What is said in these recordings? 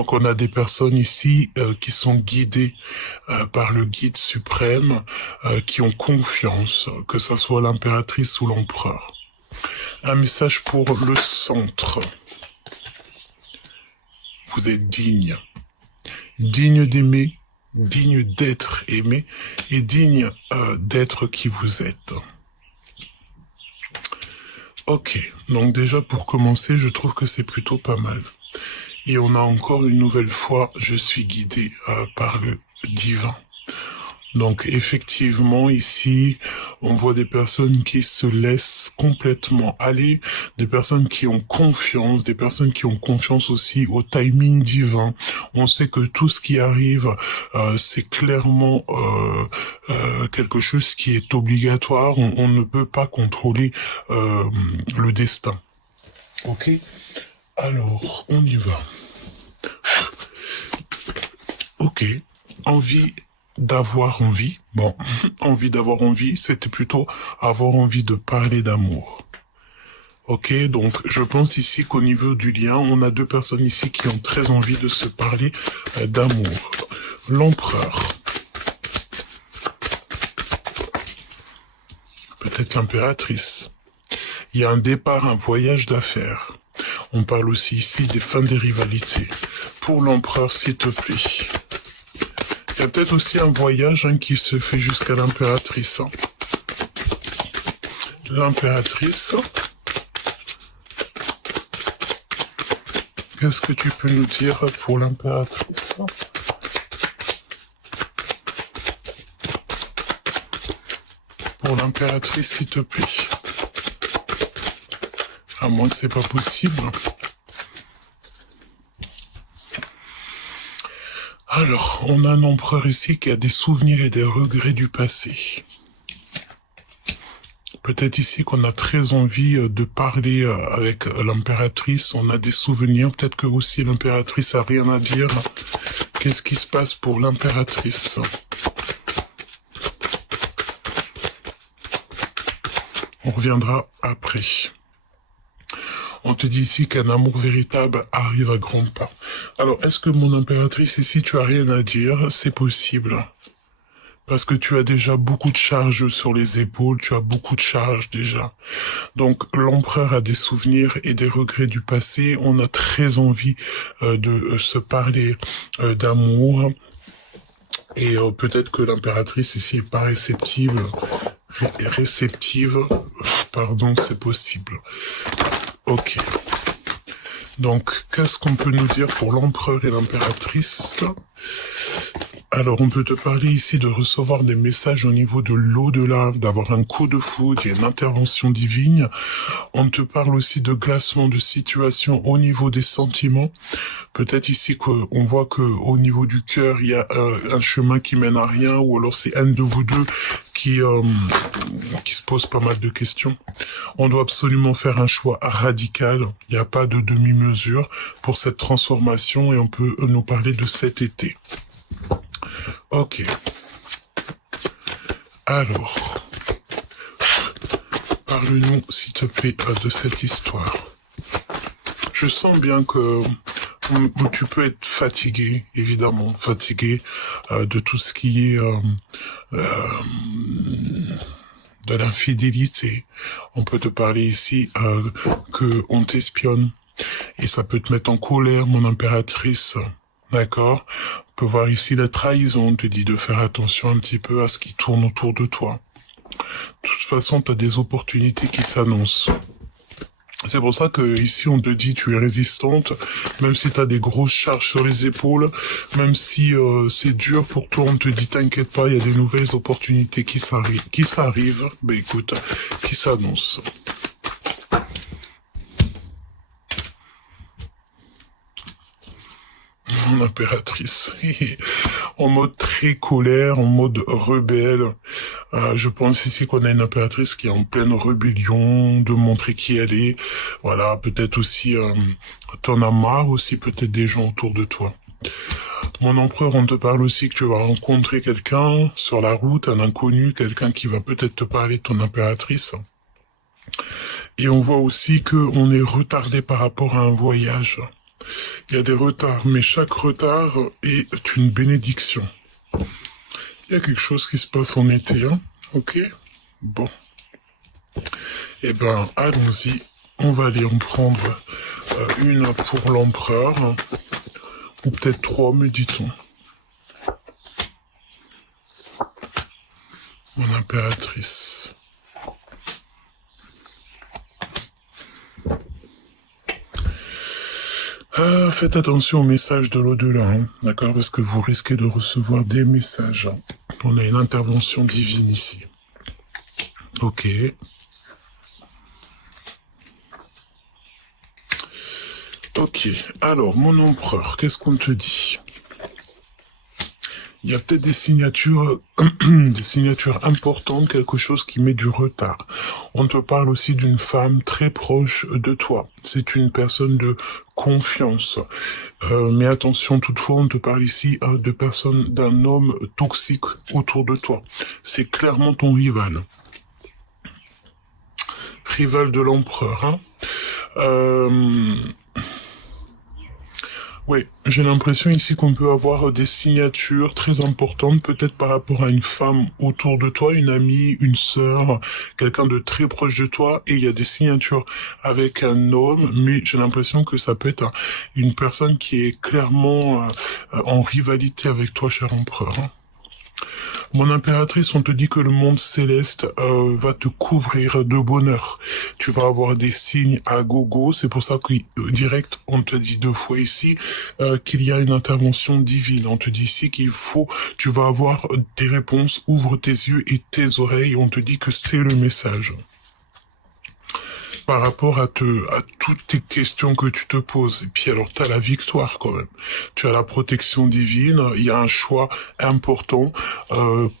Donc on a des personnes ici qui sont guidées par le guide suprême, qui ont confiance, que ce soit l'impératrice ou l'empereur. Un message pour le centre. Vous êtes digne. Digne d'aimer, digne d'être aimé et digne d'être qui vous êtes. Ok, donc déjà pour commencer, je trouve que c'est plutôt pas mal. Et on a encore une nouvelle fois, je suis guidé par le divin. Donc effectivement, ici, on voit des personnes qui se laissent complètement aller, des personnes qui ont confiance, des personnes qui ont confiance aussi au timing divin. On sait que tout ce qui arrive, c'est clairement quelque chose qui est obligatoire. On ne peut pas contrôler le destin. Ok, alors on y va. Ok, envie d'avoir envie. Bon, envie d'avoir envie, c'était plutôt avoir envie de parler d'amour. Ok, donc je pense ici qu'au niveau du lien, on a deux personnes ici qui ont très envie de se parler d'amour. L'empereur. Peut-être l'impératrice. Il y a un départ, un voyage d'affaires. On parle aussi ici des fins des rivalités. Pour l'empereur, s'il te plaît. Il y a peut-être aussi un voyage qui se fait jusqu'à l'impératrice. L'impératrice. Qu'est-ce que tu peux nous dire pour l'impératrice? Pour l'impératrice, s'il te plaît. À moins que c'est pas possible. Alors, on a un empereur ici qui a des souvenirs et des regrets du passé. Peut-être ici qu'on a très envie de parler avec l'impératrice, on a des souvenirs, peut-être que aussi l'impératrice a rien à dire. Qu'est-ce qui se passe pour l'impératrice? On reviendra après. On te dit ici qu'un amour véritable arrive à grands pas. Alors, est-ce que mon impératrice, ici, tu as rien à dire? C'est possible. Parce que tu as déjà beaucoup de charges sur les épaules, tu as beaucoup de charges déjà. Donc, l'empereur a des souvenirs et des regrets du passé. On a très envie de se parler d'amour. Et peut-être que l'impératrice ici est pas réceptive. Pardon, c'est possible. Ok. Donc, qu'est-ce qu'on peut nous dire pour l'empereur et l'impératrice? Alors, on peut te parler ici de recevoir des messages au niveau de l'au-delà, d'avoir un coup de foudre, il y a une intervention divine. On te parle aussi de glacement de situation au niveau des sentiments. Peut-être ici qu'on voit que au niveau du cœur, il y a un chemin qui mène à rien, ou alors c'est un de vous deux qui se pose pas mal de questions. On doit absolument faire un choix radical. Il n'y a pas de demi-mesure pour cette transformation et on peut nous parler de cet été. Ok. Alors, parle-nous, s'il te plaît, de cette histoire. Je sens bien que tu peux être fatigué, évidemment, fatigué de tout ce qui est de l'infidélité. On peut te parler ici que on t'espionne et ça peut te mettre en colère, mon impératrice. D'accord? On peut voir ici la trahison. On te dit de faire attention un petit peu à ce qui tourne autour de toi. De toute façon, tu as des opportunités qui s'annoncent. C'est pour ça que ici on te dit tu es résistante, même si tu as des grosses charges sur les épaules, même si c'est dur pour toi, on te dit t'inquiète pas, il y a des nouvelles opportunités qui s'arrivent, ben écoute, qui s'annoncent. Mon impératrice, en mode très colère, en mode rebelle. Je pense ici qu'on a une impératrice qui est en pleine rébellion, de montrer qui elle est. Voilà, peut-être aussi, t'en as marre aussi, peut-être des gens autour de toi. Mon empereur, on te parle aussi que tu vas rencontrer quelqu'un sur la route, un inconnu, quelqu'un qui va peut-être te parler de ton impératrice. Et on voit aussi qu'on est retardé par rapport à un voyage. Il y a des retards, mais chaque retard est une bénédiction. Il y a quelque chose qui se passe en été, hein? Ok? Bon. Eh ben, allons-y. On va aller en prendre une pour l'empereur, hein, ou peut-être 3, me dit-on. Mon impératrice. Faites attention aux messages de l'au-delà, hein, d'accord? Parce que vous risquez de recevoir des messages. Hein. On a une intervention divine ici. Ok. Ok. Alors, mon empereur, qu'est-ce qu'on te dit? Il y a peut-être des signatures, des signatures importantes, quelque chose qui met du retard. On te parle aussi d'une femme très proche de toi. C'est une personne de confiance. Mais attention, toutefois, on te parle ici de personnes, d'un homme toxique autour de toi. C'est clairement ton rival. Rival de l'empereur, hein. Oui, j'ai l'impression ici qu'on peut avoir des signatures très importantes, peut-être par rapport à une femme autour de toi, une amie, une sœur, quelqu'un de très proche de toi, et il y a des signatures avec un homme, mais j'ai l'impression que ça peut être une personne qui est clairement en rivalité avec toi, cher empereur. Hein. Mon impératrice, on te dit que le monde céleste va te couvrir de bonheur. Tu vas avoir des signes à gogo. C'est pour ça que direct, on te dit 2 fois ici qu'il y a une intervention divine. On te dit ici tu vas avoir des réponses. Ouvre tes yeux et tes oreilles. On te dit que c'est le message. Par rapport à toutes tes questions que tu te poses. Et puis alors, tu as la victoire quand même. Tu as la protection divine. Il y a un choix important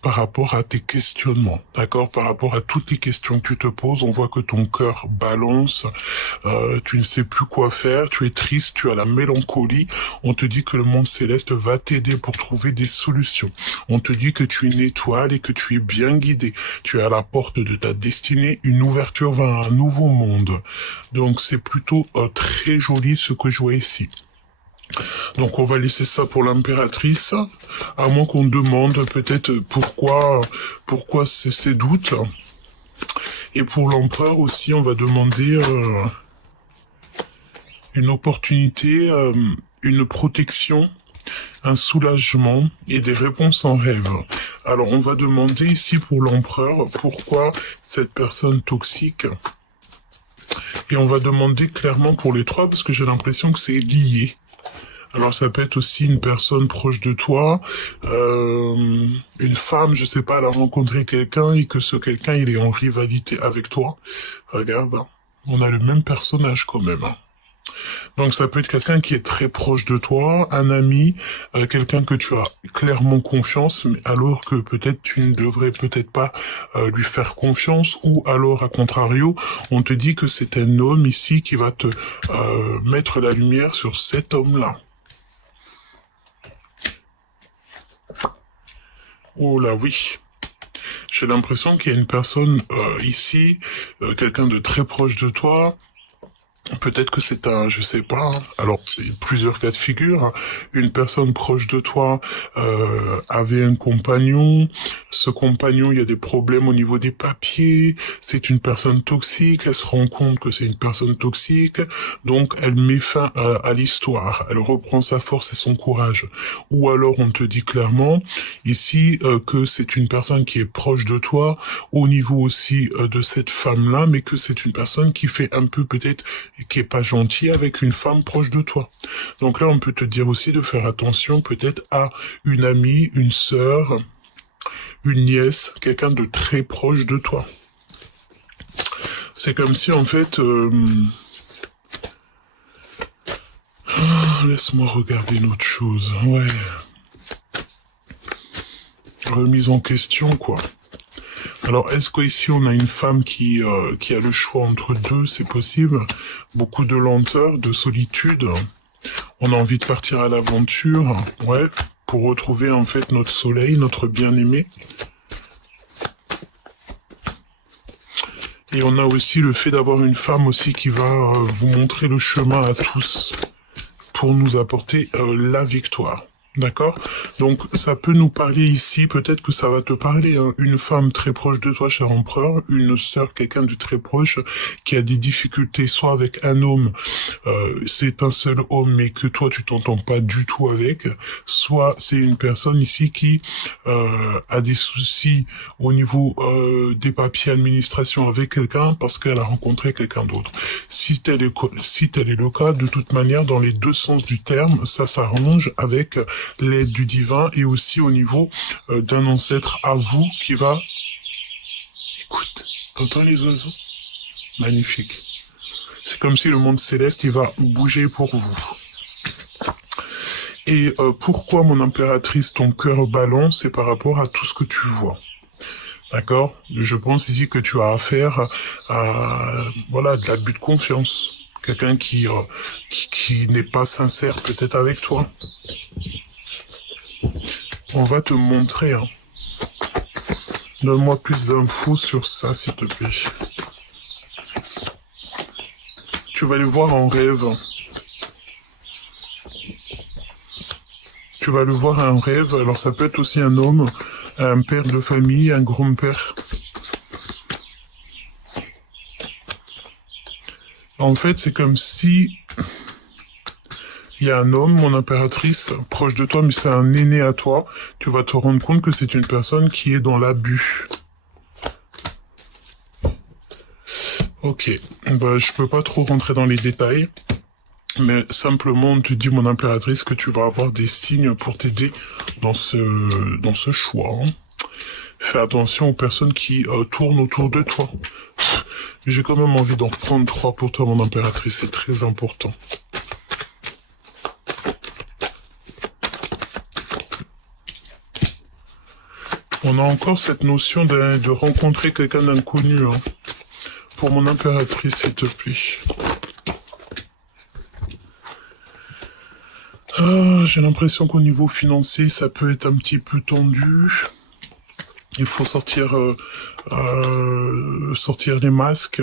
par rapport à tes questionnements. D'accord? Par rapport à toutes les questions que tu te poses, on voit que ton cœur balance. Tu ne sais plus quoi faire. Tu es triste. Tu as la mélancolie. On te dit que le monde céleste va t'aider pour trouver des solutions. On te dit que tu es une étoile et que tu es bien guidé. Tu es à la porte de ta destinée. Une ouverture vers un nouveau monde. Donc c'est plutôt très joli ce que je vois ici. Donc on va laisser ça pour l'impératrice, à moins qu'on demande peut-être pourquoi ces doutes. Et pour l'empereur aussi, on va demander une opportunité, une protection, un soulagement et des réponses en rêve. Alors on va demander ici pour l'empereur pourquoi cette personne toxique. Et on va demander clairement pour les 3 parce que j'ai l'impression que c'est lié. Alors ça peut être aussi une personne proche de toi, une femme, je sais pas, elle a rencontré quelqu'un et que ce quelqu'un il est en rivalité avec toi. Regarde, hein, on a le même personnage quand même. Hein. Donc ça peut être quelqu'un qui est très proche de toi, un ami, quelqu'un que tu as clairement confiance, mais alors que peut-être tu ne devrais peut-être pas lui faire confiance, ou alors à contrario, on te dit que c'est un homme ici qui va te mettre la lumière sur cet homme-là. Oh là oui. J'ai l'impression qu'il y a une personne ici, quelqu'un de très proche de toi. Peut-être que c'est je sais pas, hein. Alors, plusieurs cas de figure. Hein. Une personne proche de toi avait un compagnon. Ce compagnon, il y a des problèmes au niveau des papiers. C'est une personne toxique. Elle se rend compte que c'est une personne toxique. Donc, elle met fin à l'histoire. Elle reprend sa force et son courage. Ou alors, on te dit clairement ici que c'est une personne qui est proche de toi, au niveau aussi de cette femme-là, mais que c'est une personne qui fait un peu peut-être qui est pas gentil avec une femme proche de toi. Donc là, on peut te dire aussi de faire attention peut-être à une amie, une sœur, une nièce, quelqu'un de très proche de toi. C'est comme si en fait... laisse-moi regarder une autre chose. Ouais. Remise en question, quoi. Alors, est-ce qu'ici, on a une femme qui a le choix entre 2, c'est possible? Beaucoup de lenteur, de solitude. On a envie de partir à l'aventure, ouais, pour retrouver en fait notre soleil, notre bien-aimé. Et on a aussi le fait d'avoir une femme aussi qui va vous montrer le chemin à tous pour nous apporter la victoire. D'accord? Donc, ça peut nous parler ici, peut-être que ça va te parler, hein, une femme très proche de toi, cher empereur, une sœur, quelqu'un de très proche, qui a des difficultés, soit avec un homme, c'est un seul homme, mais que toi, tu t'entends pas du tout avec, soit c'est une personne ici qui a des soucis au niveau des papiers administration avec quelqu'un, parce qu'elle a rencontré quelqu'un d'autre. Si tel est le cas, de toute manière, dans les deux sens du terme, ça s'arrange avec l'aide du divin et aussi au niveau d'un ancêtre à vous qui va... Écoute, t'entends les oiseaux? Magnifique. C'est comme si le monde céleste, il va bouger pour vous. Et pourquoi, mon impératrice, ton cœur balance, c'est par rapport à tout ce que tu vois. D'accord? Je pense ici que tu as affaire à voilà, de l'abus de confiance. Quelqu'un qui n'est pas sincère peut-être avec toi. On va te montrer. Hein. Donne-moi plus d'infos sur ça, s'il te plaît. Tu vas les voir en rêve. Tu vas le voir en rêve. Alors ça peut être aussi un homme, un père de famille, un grand-père. En fait, c'est comme si il y a un homme, mon impératrice, proche de toi, mais c'est un aîné à toi. Tu vas te rendre compte que c'est une personne qui est dans l'abus. Ok, bah, je peux pas trop rentrer dans les détails, mais simplement on te dit, mon impératrice, que tu vas avoir des signes pour t'aider dans ce choix. Hein. Fais attention aux personnes qui tournent autour de toi. J'ai quand même envie d'en prendre 3 pour toi, mon impératrice, c'est très important. On a encore cette notion de rencontrer quelqu'un d'inconnu. Hein. Pour mon impératrice, s'il te plaît. Ah, j'ai l'impression qu'au niveau financier, ça peut être un petit peu tendu. Il faut sortir les masques.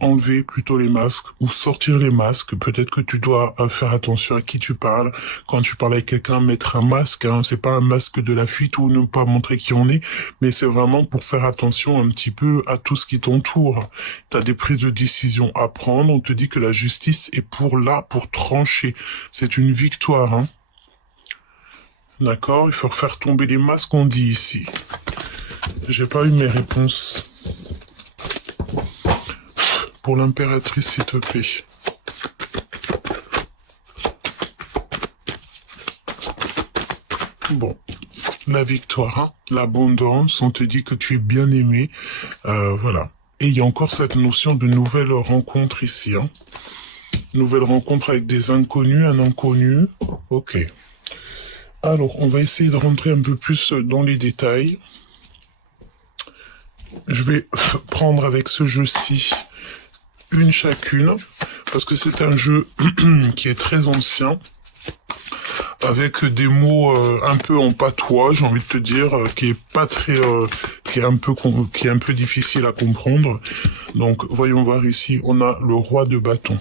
Enlever plutôt les masques ou sortir les masques. Peut-être que tu dois faire attention à qui tu parles. Quand tu parles avec quelqu'un, mettre un masque. Hein, c'est pas un masque de la fuite ou ne pas montrer qui on est, mais c'est vraiment pour faire attention un petit peu à tout ce qui t'entoure. Tu as des prises de décision à prendre. On te dit que la justice est pour trancher. C'est une victoire. Hein. D'accord? Il faut faire tomber les masques, on dit ici. J'ai pas eu mes réponses. Pour l'impératrice, s'il te plaît. Bon, la victoire, hein, l'abondance, on te dit que tu es bien aimé, voilà. Et il y a encore cette notion de nouvelle rencontre ici, hein. Nouvelle rencontre avec des inconnus, un inconnu, ok. Alors, on va essayer de rentrer un peu plus dans les détails. Je vais prendre avec ce jeu-ci une chacune, parce que c'est un jeu qui est très ancien, avec des mots un peu en patois, j'ai envie de te dire, qui est pas très, qui est un peu difficile à comprendre. Donc, voyons voir ici, on a le roi de bâton.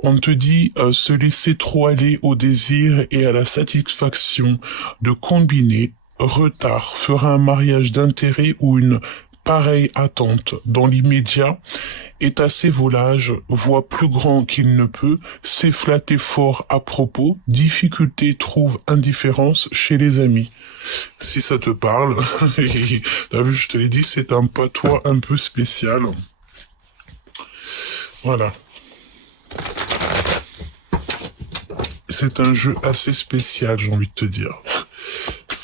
On te dit se laisser trop aller au désir et à la satisfaction de combiner retard fera un mariage d'intérêt ou une pareille attente dans l'immédiat est assez volage, voit plus grand qu'il ne peut, s'est flatté fort à propos, difficulté trouve indifférence chez les amis. Si ça te parle, t'as vu, je te l'ai dit, c'est un patois un peu spécial. Voilà. C'est un jeu assez spécial, j'ai envie de te dire.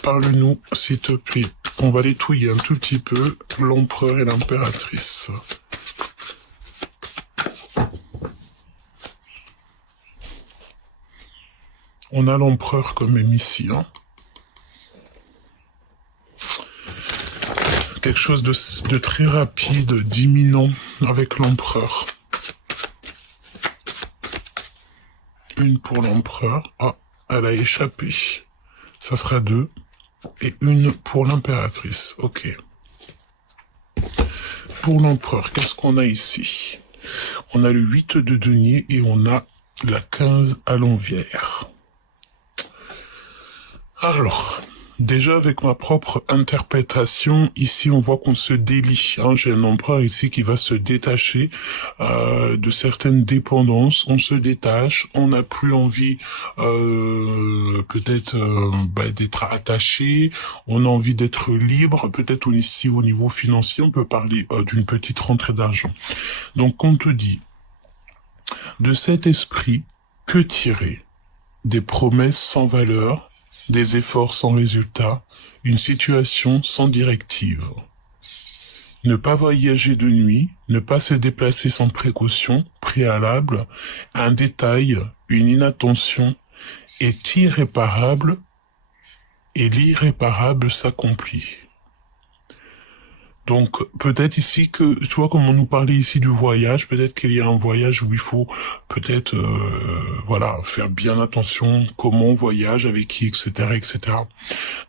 Parle-nous, s'il te plaît. On va les touiller un tout petit peu, l'empereur et l'impératrice. On a l'empereur quand même ici. Hein. Quelque chose de très rapide, d'imminent avec l'empereur. Une pour l'empereur. Ah, elle a échappé. Ça sera 2. Et une pour l'impératrice. Ok. Pour l'empereur, qu'est-ce qu'on a ici? On a le 8 de denier et on a La 15 à l'envers. Alors, déjà avec ma propre interprétation, ici on voit qu'on se délie. Hein. J'ai un empereur ici qui va se détacher de certaines dépendances. On se détache, on n'a plus envie peut-être d'être attaché, on a envie d'être libre. Peut-être ici au niveau financier, on peut parler d'une petite rentrée d'argent. Donc on te dit, de cet esprit, que tirer? Des promesses sans valeur, des efforts sans résultat, une situation sans directive. Ne pas voyager de nuit, ne pas se déplacer sans précaution préalable, un détail, une inattention est irréparable et l'irréparable s'accomplit. Donc peut-être ici que, tu vois, comme on nous parlait ici du voyage, peut-être qu'il y a un voyage où il faut peut-être, voilà, faire bien attention comment on voyage, avec qui, etc., etc.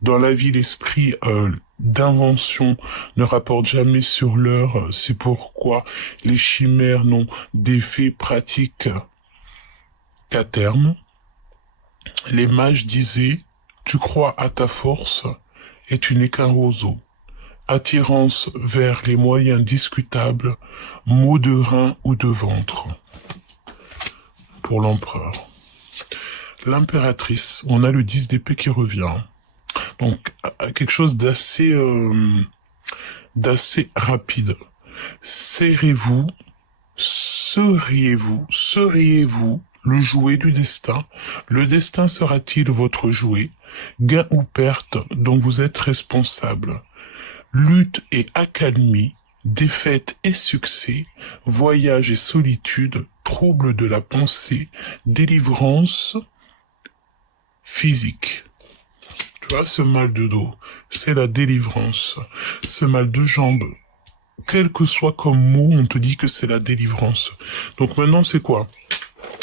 Dans la vie, l'esprit d'invention ne rapporte jamais sur l'heure. C'est pourquoi les chimères n'ont d'effet pratique qu'à terme. Les mages disaient, tu crois à ta force et tu n'es qu'un roseau. Attirance vers les moyens discutables, maux de rein ou de ventre. Pour l'empereur. L'impératrice, on a le 10 d'épée qui revient. Donc, quelque chose d'assez rapide. Serrez-vous, seriez-vous le jouet du destin? Le destin sera-t-il votre jouet? Gain ou perte dont vous êtes responsable? Lutte et accalmie, défaite et succès, voyage et solitude, trouble de la pensée, délivrance physique. Tu vois, ce mal de dos, c'est la délivrance. Ce mal de jambes, quel que soit comme mot, on te dit que c'est la délivrance. Donc maintenant, c'est quoi?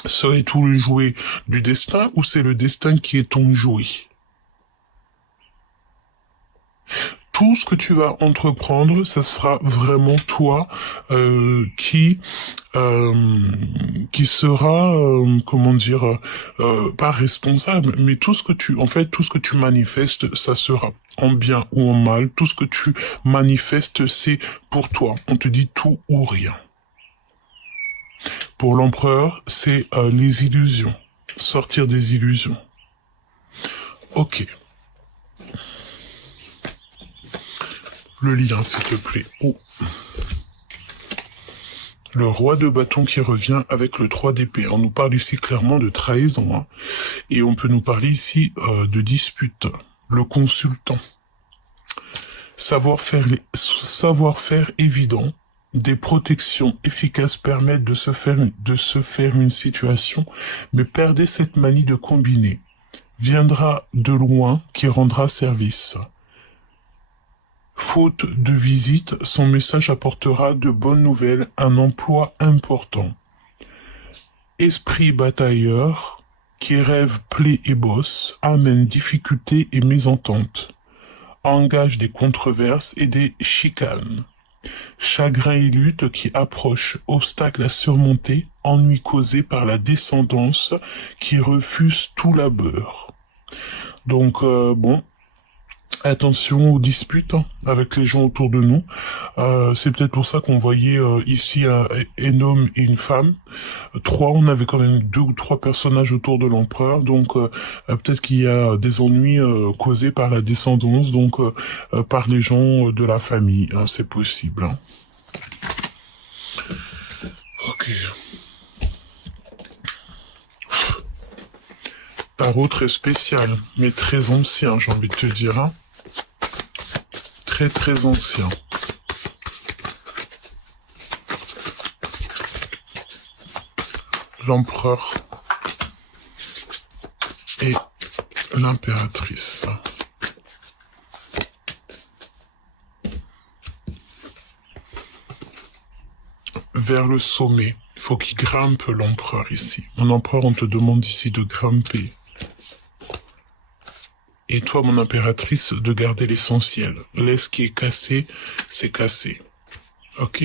Serait-il le jouet du destin ou c'est le destin qui est ton jouet? Tout ce que tu vas entreprendre, ça sera vraiment toi qui sera, comment dire, pas responsable, mais tout ce que tu manifestes, ça sera en bien ou en mal. Tout ce que tu manifestes, c'est pour toi. On te dit tout ou rien. Pour l'empereur, c'est les illusions. Sortir des illusions. Ok. Le lien, s'il te plaît. Oh. Le roi de bâton qui revient avec le 3 d'épée. On nous parle ici clairement de trahison. Hein. Et on peut nous parler ici de dispute. Le consultant. Savoir-faire évident. Des protections efficaces permettent de se faire une situation, mais perdez cette manie de combiner. Viendra de loin qui rendra service. Faute de visite, son message apportera de bonnes nouvelles, un emploi important. Esprit batailleur, qui rêve, plaie et bosse, amène difficultés et mésententes. Engage des controverses et des chicanes. Chagrin et lutte qui approchent, obstacles à surmonter, ennuis causés par la descendance qui refuse tout labeur. Donc, bon... Attention aux disputes hein, avec les gens autour de nous. C'est peut-être pour ça qu'on voyait ici un homme et une femme. On avait quand même 2 ou 3 personnages autour de l'empereur. Donc peut-être qu'il y a des ennuis causés par la descendance, donc par les gens de la famille. Hein, c'est possible. Hein. Ok. Tarot très spécial, mais très ancien, j'ai envie de te dire. Hein. Très très ancien. L'empereur et l'impératrice. Vers le sommet. Il faut qu'il grimpe l'empereur ici. Mon empereur, on te demande ici de grimper. Et toi, mon impératrice, de garder l'essentiel. Laisse ce qui est cassé, c'est cassé. Ok?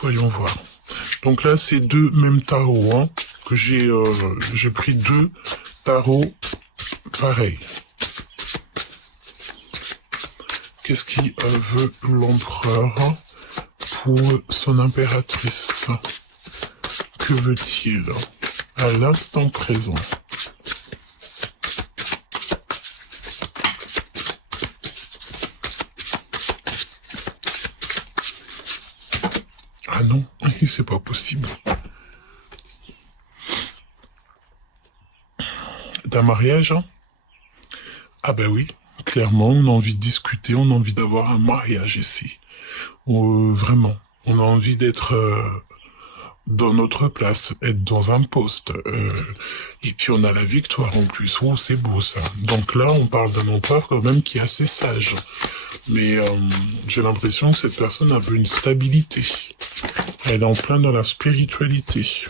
Voyons voir. Donc là, c'est deux mêmes tarots, hein, que j'ai pris deux tarots pareils. Qu'est-ce qui veut l'empereur pour son impératrice? Que veut-il à l'instant présent? Ah non, c'est pas possible. D'un mariage? Ah ben oui, clairement, on a envie de discuter, on a envie d'avoir un mariage ici. Vraiment, on a envie d'être dans notre place, être dans un poste. Et puis on a la victoire en plus. Oh, c'est beau ça. Donc là, on parle d'un empereur quand même qui est assez sage. Mais j'ai l'impression que cette personne a une stabilité. Elle est en plein dans la spiritualité.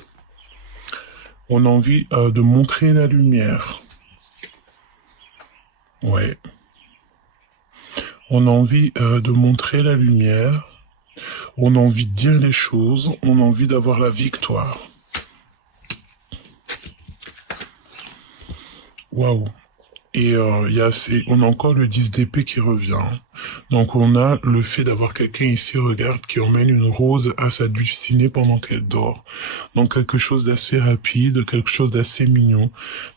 On a envie de montrer la lumière. Ouais. On a envie de montrer la lumière. On a envie de dire les choses. On a envie d'avoir la victoire. Waouh. Et on a encore le 10 d'épée qui revient. Donc on a le fait d'avoir quelqu'un ici, regarde, qui emmène une rose à sa dulcinée pendant qu'elle dort. Donc quelque chose d'assez rapide, quelque chose d'assez mignon,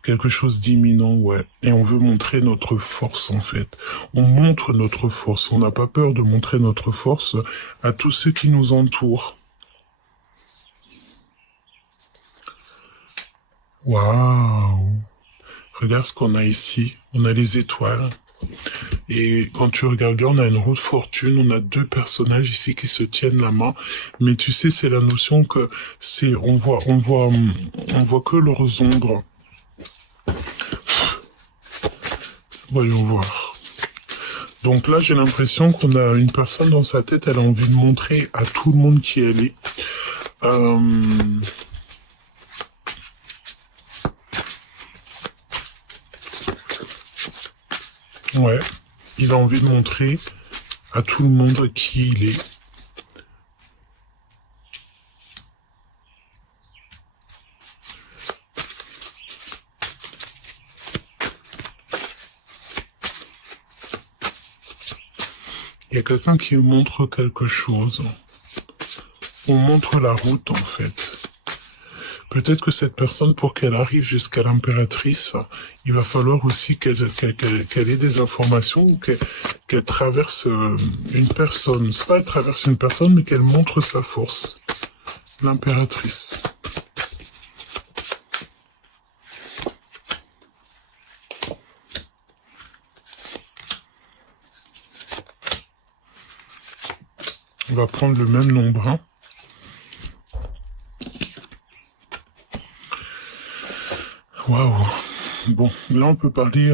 quelque chose d'imminent, ouais. Et on veut montrer notre force en fait. On montre notre force, on n'a pas peur de montrer notre force à tous ceux qui nous entourent. Waouh! Regarde ce qu'on a ici. On a les étoiles. Et quand tu regardes bien, on a une roue de fortune. On a deux personnages ici qui se tiennent la main. Mais tu sais, c'est la notion que on voit que leurs ombres. Voyons voir. Donc là, j'ai l'impression qu'on a une personne dans sa tête. Elle a envie de montrer à tout le monde qui elle est. Ouais, il a envie de montrer à tout le monde qui il est. Il y a quelqu'un qui montre quelque chose. On montre la route, en fait. Peut-être que cette personne, pour qu'elle arrive jusqu'à l'impératrice, il va falloir aussi qu'elle ait des informations ou qu'elle traverse une personne. C'est pas qu'elle traverse une personne, mais qu'elle montre sa force. L'impératrice. On va prendre le même nombre, hein. Waouh. Bon, là on peut parler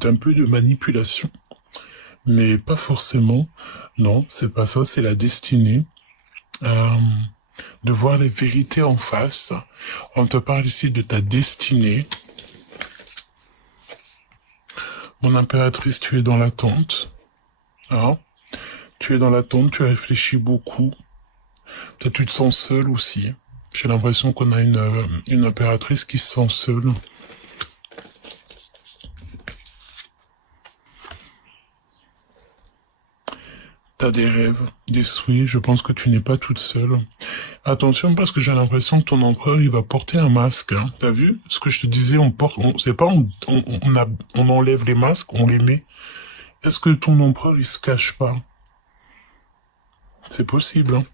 d'un peu de manipulation. Mais pas forcément. Non, c'est pas ça, c'est la destinée. De voir les vérités en face. On te parle ici de ta destinée. Mon impératrice, tu es dans l'attente. Hein? Tu es dans l'attente, tu réfléchis beaucoup. Toi, tu te sens seule aussi. J'ai l'impression qu'on a une impératrice qui se sent seule. T'as des rêves, des souhaits, je pense que tu n'es pas toute seule. Attention, parce que j'ai l'impression que ton empereur, il va porter un masque. Hein. T'as vu ce que je te disais, c'est pas on enlève les masques, on les met. Est-ce que ton empereur, il se cache pas? C'est possible, hein.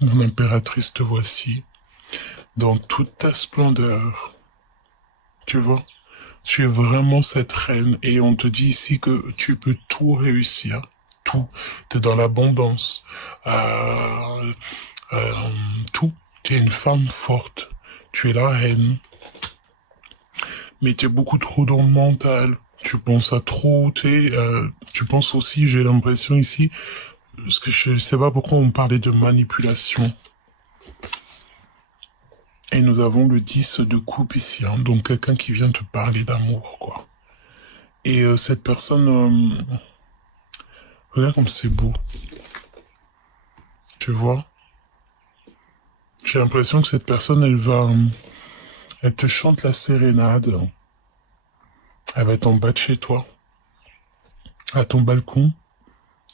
Mon impératrice, te voici, dans toute ta splendeur. Tu vois? Tu es vraiment cette reine et on te dit ici que tu peux tout réussir. Tout. Tu es dans l'abondance. Tout. Tu es une femme forte. Tu es la reine. Mais tu es beaucoup trop dans le mental. Tu penses à trop. Tu penses aussi, j'ai l'impression ici, parce que je sais pas pourquoi on parlait de manipulation. Et nous avons le 10 de coupe ici, hein, donc quelqu'un qui vient te parler d'amour, quoi. Et cette personne, regarde comme c'est beau. Tu vois? J'ai l'impression que cette personne, elle te chante la sérénade. Elle va être en bas de chez toi, à ton balcon.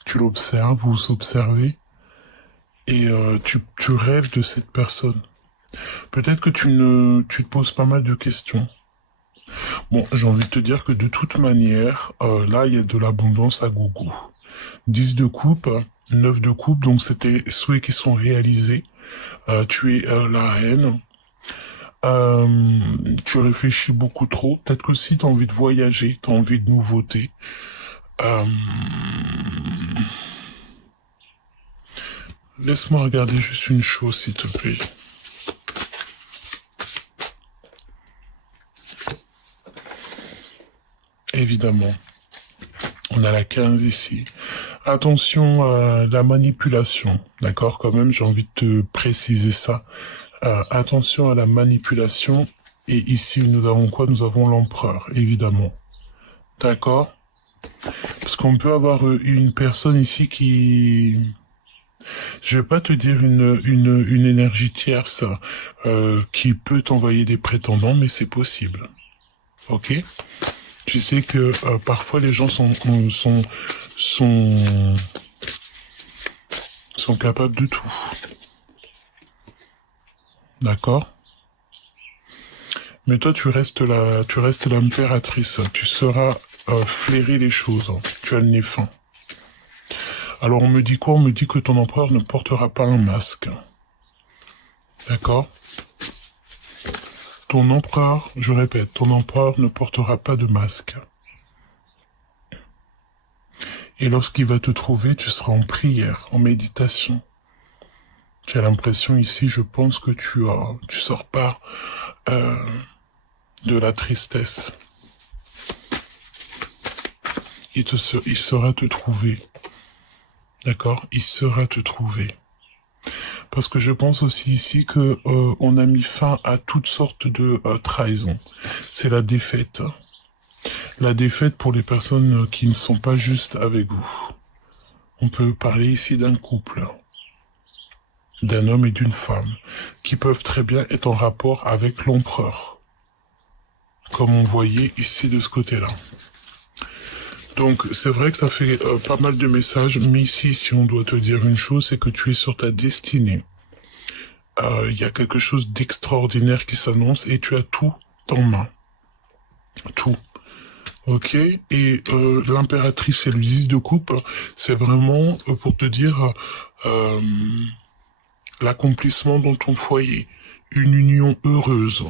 Tu l'observes, vous vous observez, et tu rêves de cette personne. Peut-être que tu te poses pas mal de questions. Bon, j'ai envie de te dire que de toute manière, là, il y a de l'abondance à gogo. 10 de coupe, 9 de coupe, donc c'était souhaits qui sont réalisés. Tu es la reine. Tu réfléchis beaucoup trop. Peut-être que si tu as envie de voyager, tu as envie de nouveautés. Euh, Laisse-moi regarder juste une chose, s'il te plaît. Évidemment. On a la 15 ici. Attention à la manipulation, d'accord? Quand même, j'ai envie de te préciser ça. Attention à la manipulation. Et ici, nous avons quoi? Nous avons l'empereur, évidemment. D'accord? Parce qu'on peut avoir une personne ici qui... Je vais pas te dire une énergie tierce qui peut t'envoyer des prétendants, mais c'est possible. Ok? Tu sais que parfois les gens sont capables de tout. D'accord? Mais toi, tu restes l'impératrice. Tu sauras flairer les choses. Tu as le nez fin. Alors on me dit quoi? On me dit que ton empereur ne portera pas un masque. D'accord? Ton empereur, je répète, ton empereur ne portera pas de masque. Et lorsqu'il va te trouver, tu seras en prière, en méditation. J'ai l'impression ici, je pense que tu sors pas de la tristesse. Il saura te trouver. D'accord? Il saura te trouver. Parce que je pense aussi ici que on a mis fin à toutes sortes de trahisons. C'est la défaite. La défaite pour les personnes qui ne sont pas justes avec vous. On peut parler ici d'un couple, d'un homme et d'une femme, qui peuvent très bien être en rapport avec l'empereur, comme on voyait ici de ce côté-là. Donc c'est vrai que ça fait pas mal de messages, mais ici, si on doit te dire une chose, c'est que tu es sur ta destinée. Il y a quelque chose d'extraordinaire qui s'annonce et tu as tout en main. Tout. Ok, et l'impératrice et le 10 de coupe, c'est vraiment pour te dire l'accomplissement dans ton foyer, une union heureuse.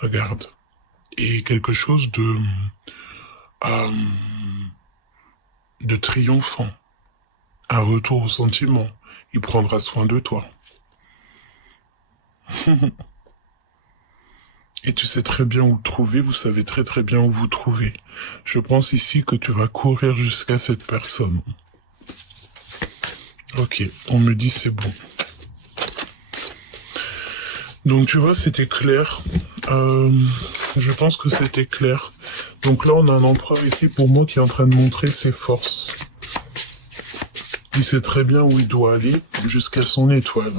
Regarde. Et quelque chose de triomphant. Un retour au sentiment. Il prendra soin de toi. Et tu sais très bien où le trouver, vous savez très très bien où vous trouvez. Je pense ici que tu vas courir jusqu'à cette personne. Ok, on me dit c'est bon. Donc tu vois, c'était clair. Je pense que c'était clair. Donc là, on a un empereur ici pour moi qui est en train de montrer ses forces. Il sait très bien où il doit aller jusqu'à son étoile.